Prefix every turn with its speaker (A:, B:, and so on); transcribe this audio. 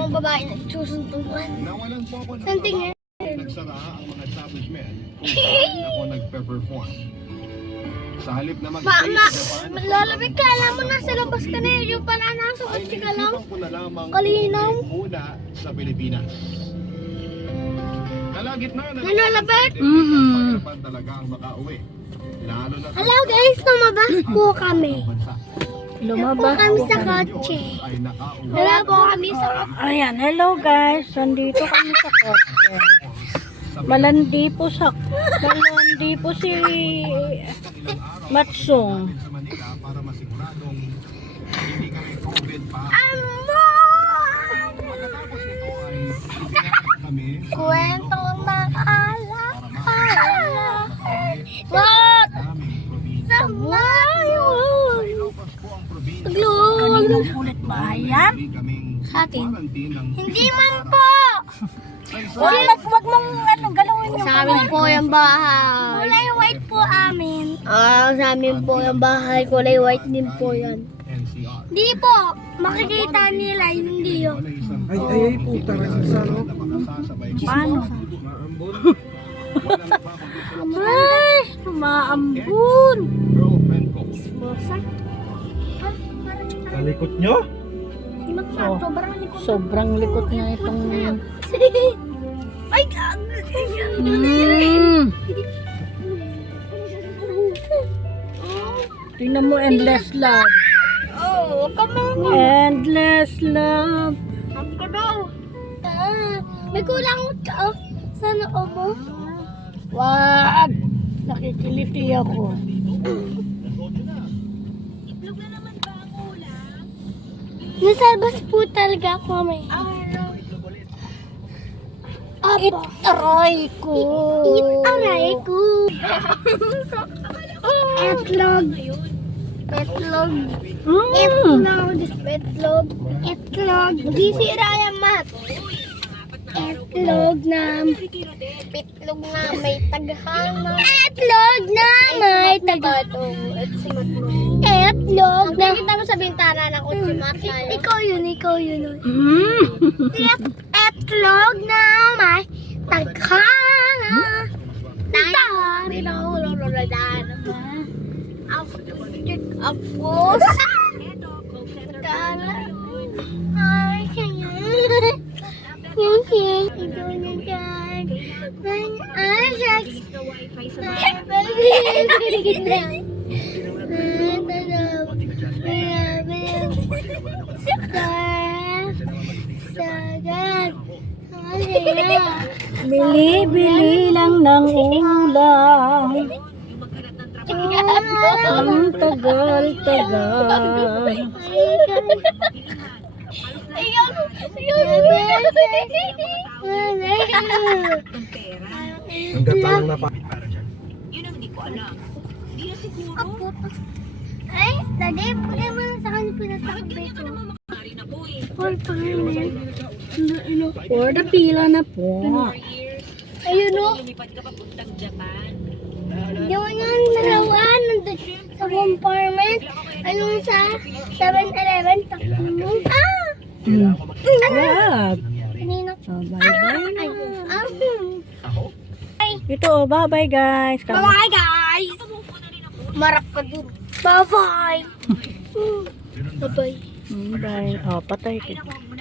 A: akong babae na susuntukan.
B: Nawalan po ako ng
A: Something
B: trabaho. Nagsara ang mga establishment kung saan ako nagpe-perform. Sa halip na
A: Lalabig ka, alam mo nasa labas ka na yun. Yung pala nasa kotse ka lang.
B: ko na lamang
A: Kalinaw.
B: una sa Pilipinas. Kalagitnaan na
A: Nalalabig?
B: pahirapan talaga ang makauwi. Lalo na
A: Hello guys, lumabas po kami.
C: Lumabas
A: kami
C: po
A: sa
C: kami.
A: kotse.
B: ay nakauwi.
A: Wala po kami sa kotse.
C: Ayan, hello guys. Nandito kami sa kotse. Malandi po si Matsong.
B: Sa Manila para masiguradong hindi kami COVID pa. Pagkatapos nito ay pinasa kami sa
A: Kwentong nakala.
B: What? Naming probinsya. Ilocos po ang probinsya.
C: Kaninong ulit ba yan?
B: Hindi kaming
A: Sa atin.
B: quarantine ng
A: Hindi man po.
C: Wag mong galawin yung
A: Sa amin po yung bahay. Kulay white po amin. Sa amin po yung bahay. Kulay white din po yan.
B: NCR.
A: Di po. Makikita nila, hindi yun.
D: Ay, puta ka sa sarap.
C: Paano?
B: Walang
C: Ay, tumaambun.
B: girlfriend ko.
D: Kalikot nyo?
C: Oh,
A: Sobrang likod.
C: sobrang likot na itong...
A: Ay, gago.
C: Tingnan mo, endless love.
A: Oh, kami mo.
C: Endless love.
A: Ako daw. May kulang ka. Sana mo.
C: Wag! Nakikiliti ako.
A: Nasalbas po talaga kami.
C: Aray ko.
A: Aray ko. Etlog. Etlog. Etlog. Etlog. Etlog. Di sira yan, Mat. Etlog na. Pitlog na may taghana. Etlog na may tagatong. Etlog na. Nakita mo sa bintana na kung si Mat tayo. Ikaw yun. Etlog na may taghana. Dami na ulololadan. Apos. Kala. Ay, kaya. Ito na dyan. Ay, shucks. Sagad.
C: Bili-bili lang ng ulam. Ang tagal-tagal.
D: Ang gatalang na pa.
A: Ay, daddy, pwede mo na sa kanya pinatakbay ko. Or pangalan.
C: For the pila na po.
A: Ayun o. Yung yan, nalawan, nandun sa compartment. Anong sa 7-Eleven, takbo.
C: Wag.
A: Kanina.
C: So, bye-bye na.
A: Ay,
C: Ito, bye-bye guys.
A: bye guys. Marap ka dun. Bye-bye. Bye-bye.
C: Bye. Oh, patay kita.